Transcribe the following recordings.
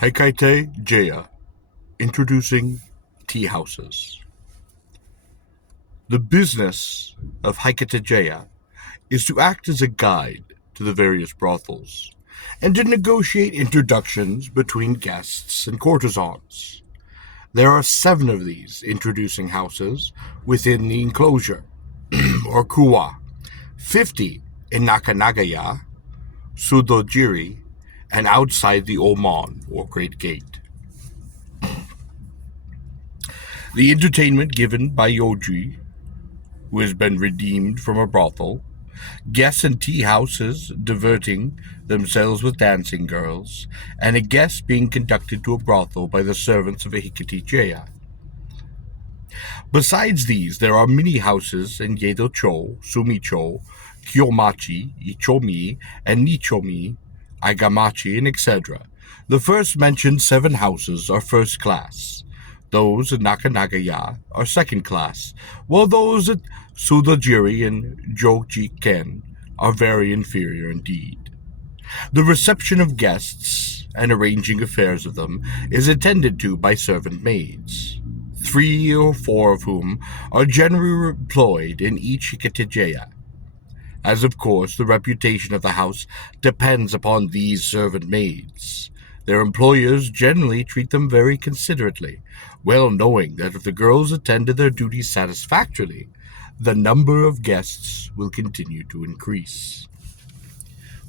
Hikite-jaya, introducing tea-houses. The business of Hikite-jaya is to act as a guide to the various brothels and to negotiate introductions between guests and courtesans. There are 7 of these introducing houses within the enclosure, or kuwa, 50 in Nakanagaya, Sudojiri, and outside the Oman, or Great Gate. The entertainment given by Yoji, who has been redeemed from a brothel, guests in tea houses diverting themselves with dancing girls, and a guest being conducted to a brothel by the servants of a Hikite-jaya. Besides these, there are many houses in Yedo-cho, Sumi-cho, Kyomachi, Ichomi, and Nichomi, Agamachi, and etc. The first mentioned 7 houses are first class. Those in Nakanagaya are second class, while those at Sudojiri and Jojiken are very inferior indeed. The reception of guests and arranging affairs of them is attended to by servant maids, 3 or 4 of whom are generally employed in each Hikite-jaya. As of course the reputation of the house depends upon these servant maids, their employers generally treat them very considerately, well knowing that if the girls attend to their duties satisfactorily, the number of guests will continue to increase.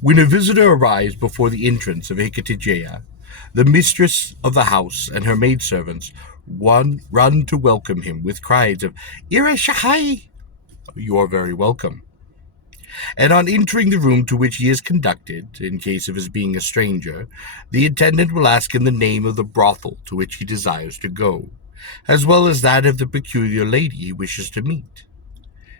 When a visitor arrives before the entrance of Hikite-jaya, the mistress of the house and her maidservants run to welcome him with cries of "Irashahai!" You are very welcome. And on entering the room to which he is conducted, in case of his being a stranger, the attendant will ask him the name of the brothel to which he desires to go, as well as that of the peculiar lady he wishes to meet.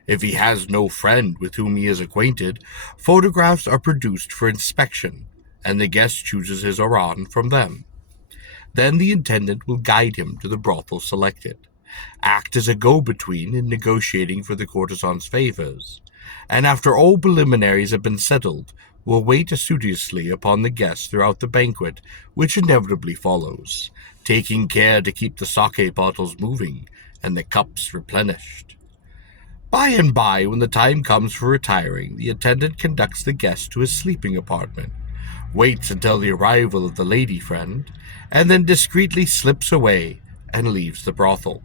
If he has no friend with whom he is acquainted, photographs are produced for inspection, and the guest chooses his oran from them. Then the attendant will guide him to the brothel selected, act as a go-between in negotiating for the courtesan's favors, and after all preliminaries have been settled, will wait assiduously upon the guests throughout the banquet which inevitably follows, taking care to keep the sake bottles moving and the cups replenished. By and by, when the time comes for retiring, the attendant conducts the guest to his sleeping apartment, waits until the arrival of the lady friend, and then discreetly slips away and leaves the brothel.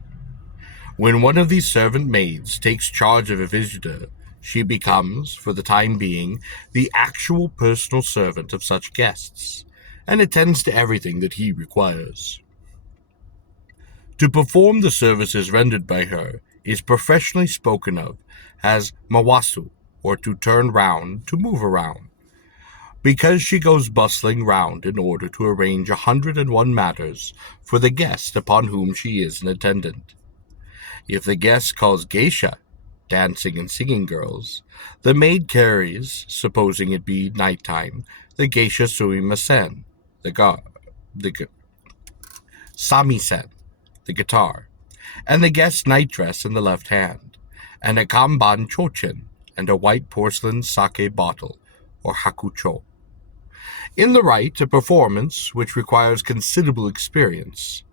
When one of these servant maids takes charge of a visitor, she becomes, for the time being, the actual personal servant of such guests, and attends to everything that he requires. To perform the services rendered by her is professionally spoken of as mawasu, or to turn round, to move around, because she goes bustling round in order to arrange 101 matters for the guest upon whom she is an attendant. If the guest calls geisha, dancing and singing girls, the maid carries, supposing it be nighttime, the geisha sumimasen, the samisen, the guitar, and the guest's nightdress in the left hand, and a kanban chochin, and a white porcelain sake bottle, or hakucho. In the right, a performance which requires considerable experience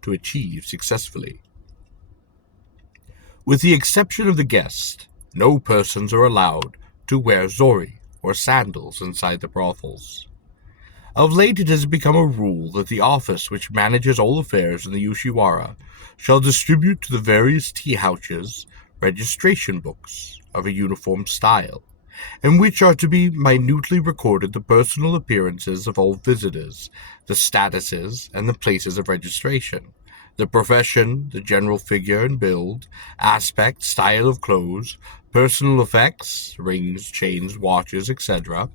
to achieve successfully. With the exception of the guest, no persons are allowed to wear zori, or sandals, inside the brothels. Of late it has become a rule that the office which manages all affairs in the Yoshiwara shall distribute to the various tea-houses registration books of a uniform style, in which are to be minutely recorded the personal appearances of all visitors, the statuses, and the places of registration, the profession, the general figure and build, aspect, style of clothes, personal effects, rings, chains, watches, etc.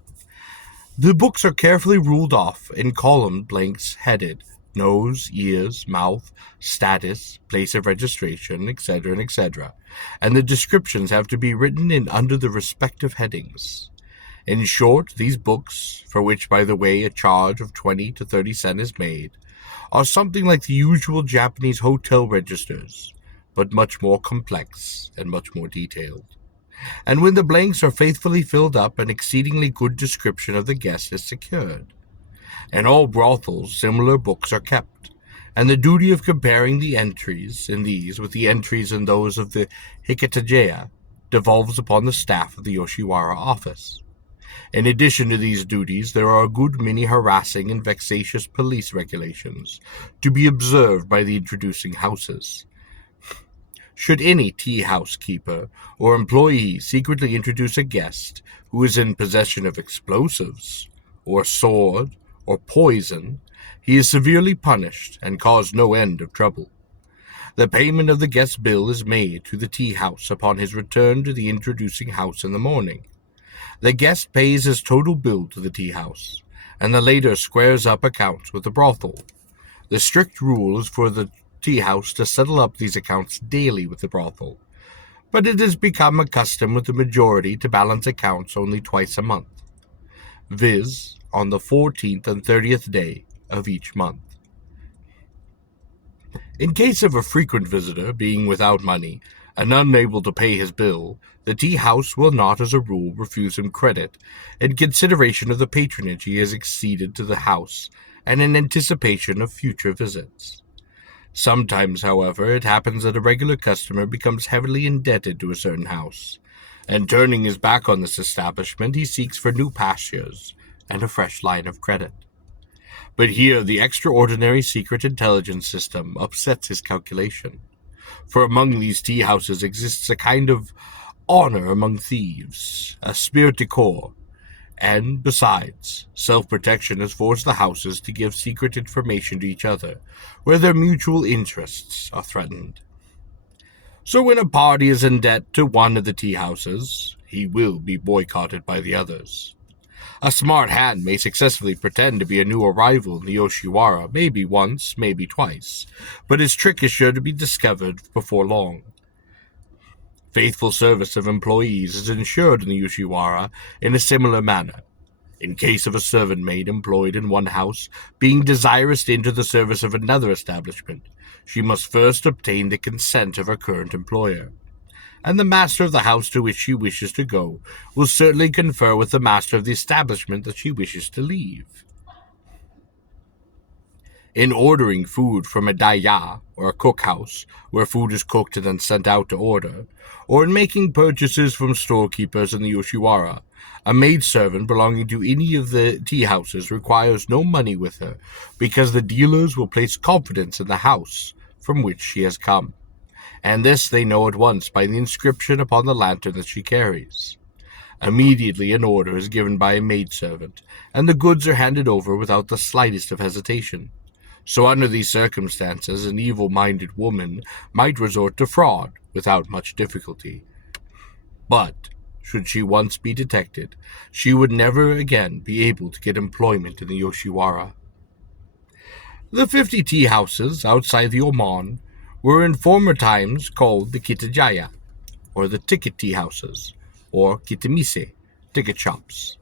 The books are carefully ruled off in column blanks headed nose, ears, mouth, status, place of registration, etc., etc., and the descriptions have to be written in under the respective headings. In short, these books, for which, by the way, a charge of 20 to 30 sen is made, are something like the usual Japanese hotel registers, but much more complex and much more detailed. And when the blanks are faithfully filled up, an exceedingly good description of the guest is secured. In all brothels, similar books are kept, and the duty of comparing the entries in these with the entries in those of the Hikite-jaya devolves upon the staff of the Yoshiwara office. In addition to these duties, there are a good many harassing and vexatious police regulations to be observed by the introducing houses. Should any tea-house keeper or employee secretly introduce a guest who is in possession of explosives, or sword, or poison, he is severely punished and cause no end of trouble. The payment of the guest's bill is made to the tea-house upon his return to the introducing house in the morning. The guest pays his total bill to the tea-house, and the latter squares up accounts with the brothel. The strict rule is for the tea-house to settle up these accounts daily with the brothel, but it has become a custom with the majority to balance accounts only twice a month, viz., on the 14th and 30th day of each month. In case of a frequent visitor being without money and unable to pay his bill, the tea-house will not as a rule refuse him credit in consideration of the patronage he has acceded to the house and in anticipation of future visits. Sometimes, however, it happens that a regular customer becomes heavily indebted to a certain house, and turning his back on this establishment, he seeks for new pastures and a fresh line of credit. But here the extraordinary secret intelligence system upsets his calculation, for among these tea-houses exists a kind of honor among thieves, a spirit de corps, and, besides, self-protection has forced the houses to give secret information to each other, where their mutual interests are threatened. So when a party is in debt to one of the tea-houses, he will be boycotted by the others. A smart hand may successfully pretend to be a new arrival in the Yoshiwara, maybe once, maybe twice, but his trick is sure to be discovered before long. Faithful service of employees is ensured in the Yoshiwara in a similar manner. In case of a servant maid employed in one house being desirous to enter the service of another establishment, she must first obtain the consent of her current employer, and the master of the house to which she wishes to go will certainly confer with the master of the establishment that she wishes to leave. In ordering food from a daya, or a cookhouse, where food is cooked and then sent out to order, or in making purchases from storekeepers in the Yoshiwara, a maidservant belonging to any of the tea-houses requires no money with her, because the dealers will place confidence in the house from which she has come, and this they know at once by the inscription upon the lantern that she carries. Immediately an order is given by a maidservant, and the goods are handed over without the slightest of hesitation. So under these circumstances, an evil-minded woman might resort to fraud without much difficulty. But, should she once be detected, she would never again be able to get employment in the Yoshiwara. The 50 tea-houses outside the Oman were in former times called the Hikite-jaya, or the ticket tea-houses, or Kitamise, ticket shops.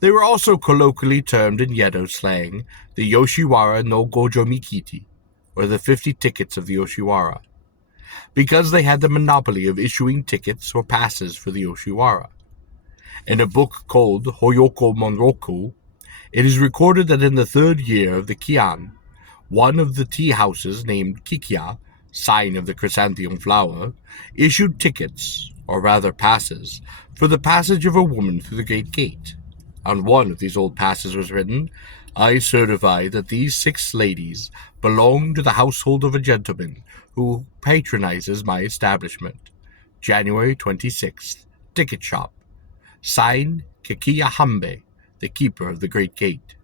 They were also colloquially termed in Yedo slang the Yoshiwara no Gojo Mikiti, or the 50 tickets of the Yoshiwara, because they had the monopoly of issuing tickets or passes for the Yoshiwara. In a book called Hoyoko Monroku, it is recorded that in the 3rd year of the Kian, one of the tea-houses named Kikia, sign of the chrysanthemum flower, issued tickets, or rather passes, for the passage of a woman through the great gate. On one of these old passes was written, "I certify that these 6 ladies belong to the household of a gentleman who patronizes my establishment. January 26th, ticket shop. Signed, Kikiya Hambe, the keeper of the great gate."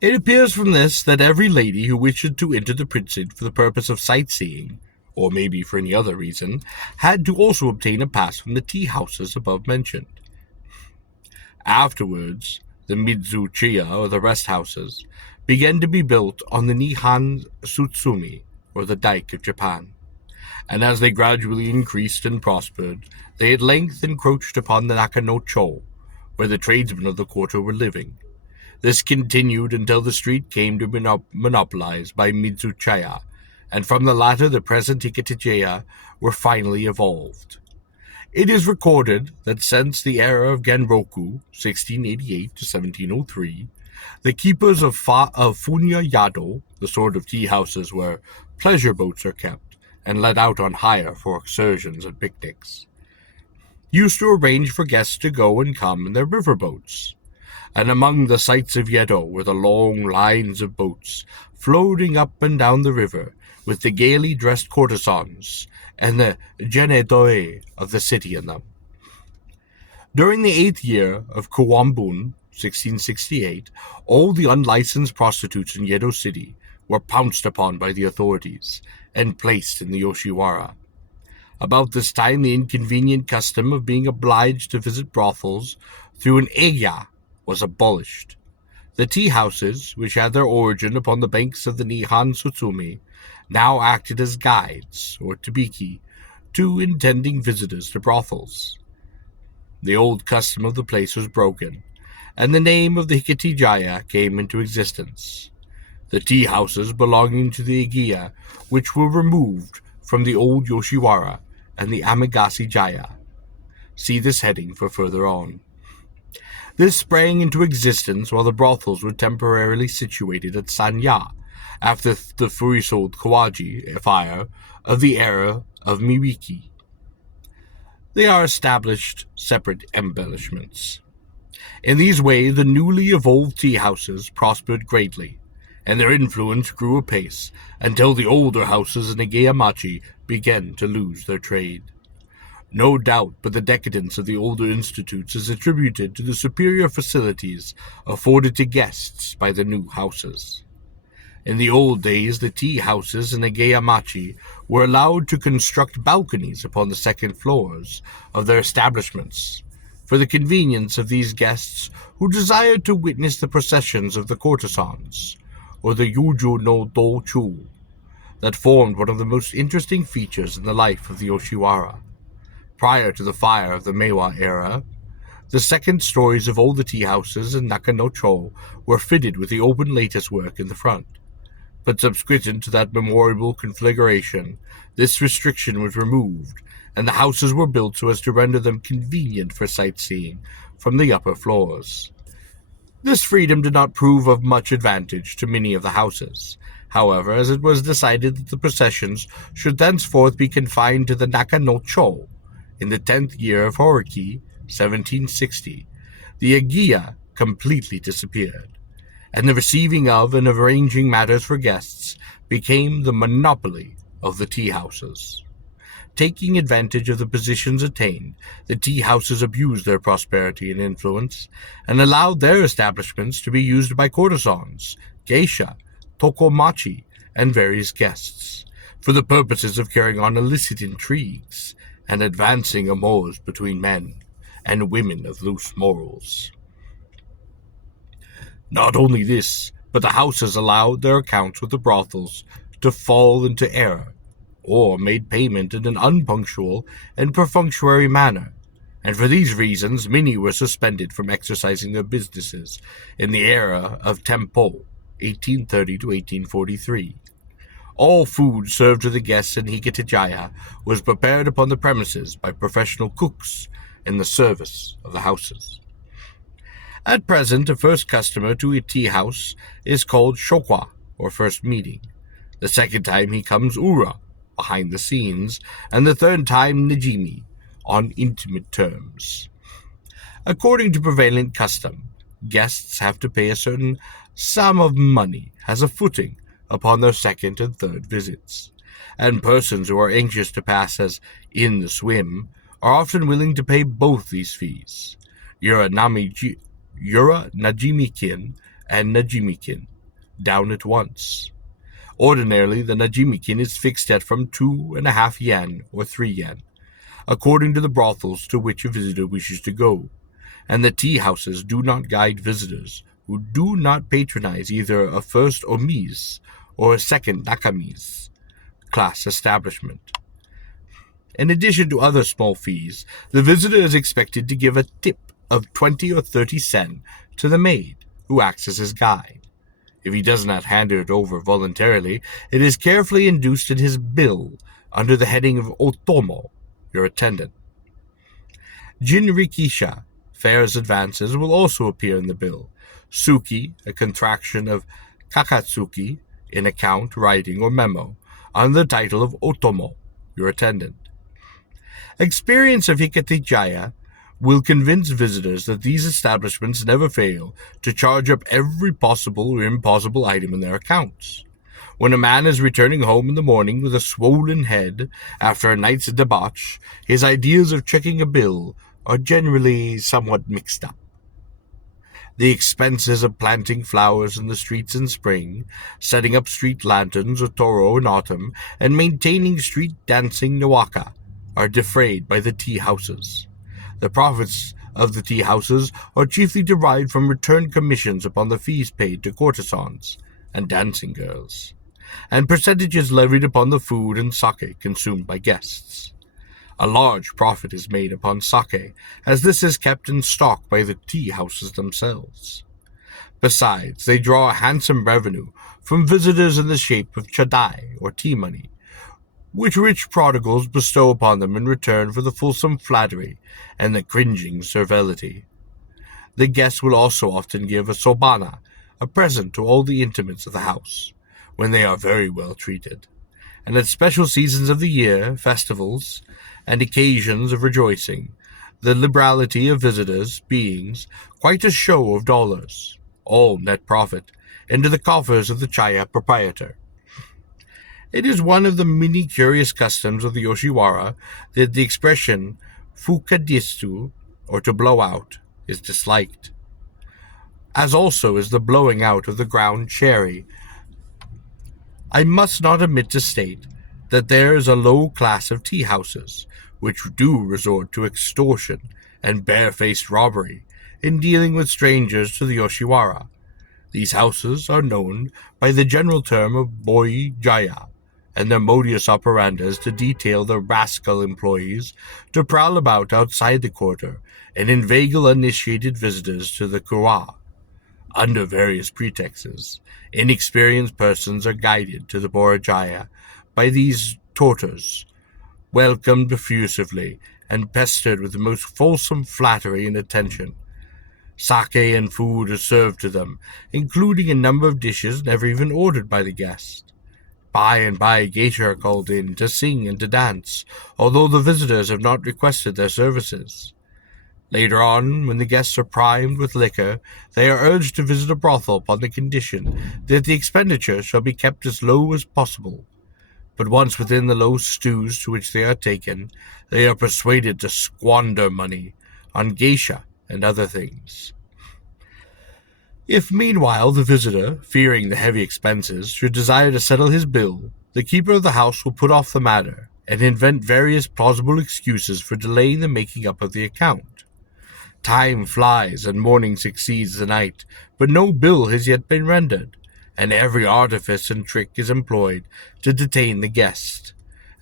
It appears from this that every lady who wished to enter the precinct for the purpose of sightseeing, or maybe for any other reason, had to also obtain a pass from the tea-houses above mentioned. Afterwards, the Midzu-chiya, or the rest houses, began to be built on the Nihan Tsutsumi, or the dike of Japan, and as they gradually increased and prospered, they at length encroached upon the Nakano-cho, where the tradesmen of the quarter were living. This continued until the street came to be monopolized by Midzu-chaya, and from the latter the present Hikite-jaya were finally evolved. It is recorded that since the era of Genroku, 1688 to 1703, the keepers of Funya Yado, the sort of tea houses where pleasure boats are kept and let out on hire for excursions and picnics, used to arrange for guests to go and come in their river boats. And among the sights of Yedo were the long lines of boats floating up and down the river with the gaily dressed courtesans and the genedoe of the city in them. During the 8th year of Kuwambun, 1668, all the unlicensed prostitutes in Yedo City were pounced upon by the authorities and placed in the Yoshiwara. About this time, the inconvenient custom of being obliged to visit brothels through an eya was abolished. The tea-houses, which had their origin upon the banks of the Nihon Sutsumi, now acted as guides, or tabiki, to intending visitors to brothels. The old custom of the place was broken, and the name of the Hikite-jaya came into existence. The tea-houses belonging to the Egiya, which were removed from the old Yoshiwara and the Amigasi-jaya. See this heading for further on. This sprang into existence while the brothels were temporarily situated at Sanya, after the Furisold Kawaji fire of the era of Miwiki. They are established separate embellishments. In these ways, the newly evolved tea-houses prospered greatly, and their influence grew apace until the older houses in Egeyamachi began to lose their trade. No doubt but the decadence of the older institutes is attributed to the superior facilities afforded to guests by the new houses. In the old days, the tea-houses in Egeyamachi were allowed to construct balconies upon the second floors of their establishments, for the convenience of these guests who desired to witness the processions of the courtesans, or the Yuju no Dochu, that formed one of the most interesting features in the life of the Yoshiwara. Prior to the fire of the Meiwa era, the second stories of all the tea-houses in Nakanocho were fitted with the open lattice work in the front. But subsequent to that memorable conflagration, this restriction was removed, and the houses were built so as to render them convenient for sightseeing from the upper floors. This freedom did not prove of much advantage to many of the houses, however, as it was decided that the processions should thenceforth be confined to the Nakanocho. In the 10th year of Horiki, 1760, the Egiya completely disappeared, and the receiving of and arranging matters for guests became the monopoly of the tea-houses. Taking advantage of the positions attained, the tea-houses abused their prosperity and influence, and allowed their establishments to be used by courtesans, geisha, tokomachi, and various guests, for the purposes of carrying on illicit intrigues, and advancing amours between men and women of loose morals. Not only this, but the houses allowed their accounts with the brothels to fall into error, or made payment in an unpunctual and perfunctory manner, and for these reasons many were suspended from exercising their businesses in the era of Tempo, 1830 to 1843. All food served to the guests in Hikite-jaya was prepared upon the premises by professional cooks in the service of the houses. At present, a first customer to a tea house is called shokwa, or first meeting. The second time he comes ura, behind the scenes, and the third time najimi, on intimate terms. According to prevalent custom, guests have to pay a certain sum of money as a footing upon their second and third visits, and persons who are anxious to pass as in the swim are often willing to pay both these fees, Yura Najimikin and Najimikin, down at once. Ordinarily, the Najimikin is fixed at from 2.5 yen or 3 yen, according to the brothels to which a visitor wishes to go, and the tea-houses do not guide visitors who do not patronize either a first omise or a second nakamise class establishment. In addition to other small fees, the visitor is expected to give a tip of 20 or 30 sen to the maid who acts as his guide. If he does not hand it over voluntarily, it is carefully induced in his bill under the heading of otomo, your attendant. Jinrikisha, fair's advances, will also appear in the bill. Suki, a contraction of Kakatsuki, in account, writing, or memo, under the title of Otomo, your attendant. Experience of Hikite-jaya will convince visitors that these establishments never fail to charge up every possible or impossible item in their accounts. When a man is returning home in the morning with a swollen head after a night's debauch, his ideas of checking a bill are generally somewhat mixed up. The expenses of planting flowers in the streets in spring, setting up street lanterns or toro in autumn, and maintaining street dancing nawaka are defrayed by the tea houses. The profits of the tea houses are chiefly derived from return commissions upon the fees paid to courtesans and dancing girls, and percentages levied upon the food and sake consumed by guests. A large profit is made upon sake, as this is kept in stock by the tea houses themselves. Besides, they draw a handsome revenue from visitors in the shape of chadai, or tea money, which rich prodigals bestow upon them in return for the fulsome flattery and the cringing servility. The guests will also often give a sobana, a present to all the intimates of the house, when they are very well treated. And at special seasons of the year, festivals, and occasions of rejoicing, the liberality of visitors beings quite a show of dollars, all net profit, into the coffers of the chaya proprietor. It is one of the many curious customs of the Yoshiwara that the expression fukadistu, or to blow out, is disliked, as also is the blowing out of the ground cherry. I must not omit to state that there is a low class of tea houses which do resort to extortion and barefaced robbery in dealing with strangers to the Yoshiwara. These houses are known by the general term of boi-jaya, and their modus operandi is to detail their rascal employees to prowl about outside the quarter and inveigle uninitiated visitors to the kura. Under various pretexts, inexperienced persons are guided to the boi-jaya by these tortures, welcomed effusively, and pestered with the most fulsome flattery and attention. Sake and food are served to them, including a number of dishes never even ordered by the guest. By and by, geisha are called in to sing and to dance, although the visitors have not requested their services. Later on, when the guests are primed with liquor, they are urged to visit a brothel upon the condition that the expenditure shall be kept as low as possible. But once within the low stews to which they are taken, they are persuaded to squander money on geisha and other things. If meanwhile the visitor, fearing the heavy expenses, should desire to settle his bill, the keeper of the house will put off the matter and invent various plausible excuses for delaying the making up of the account. Time flies and morning succeeds the night, but no bill has yet been rendered, and every artifice and trick is employed to detain the guest,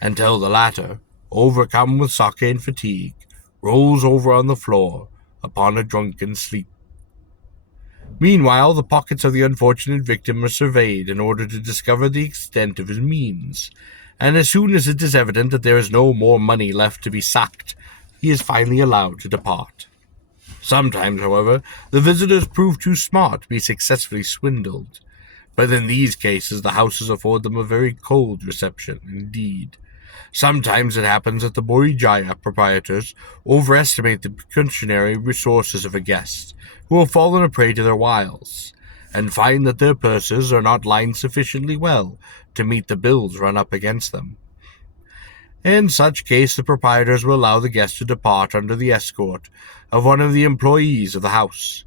until the latter, overcome with sake and fatigue, rolls over on the floor upon a drunken sleep. Meanwhile, the pockets of the unfortunate victim are surveyed in order to discover the extent of his means, and as soon as it is evident that there is no more money left to be sacked, he is finally allowed to depart. Sometimes, however, the visitors prove too smart to be successfully swindled, but in these cases the houses afford them a very cold reception indeed. Sometimes it happens that the boi-jaya proprietors overestimate the pecuniary resources of a guest, who have fallen a prey to their wiles, and find that their purses are not lined sufficiently well to meet the bills run up against them. In such case, the proprietors will allow the guest to depart under the escort of one of the employees of the house.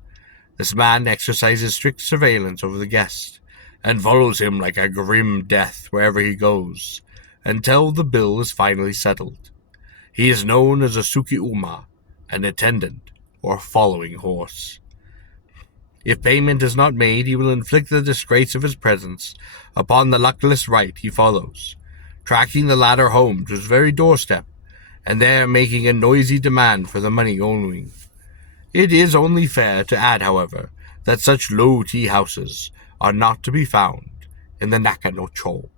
This man exercises strict surveillance over the guest, and follows him like a grim death wherever he goes, until the bill is finally settled. He is known as a suki-uma, an attendant, or following horse. If payment is not made, he will inflict the disgrace of his presence upon the luckless right he follows, tracking the latter home to his very doorstep, and there making a noisy demand for the money owing. It is only fair to add, however, that such low tea houses are not to be found in the Nakano-cho.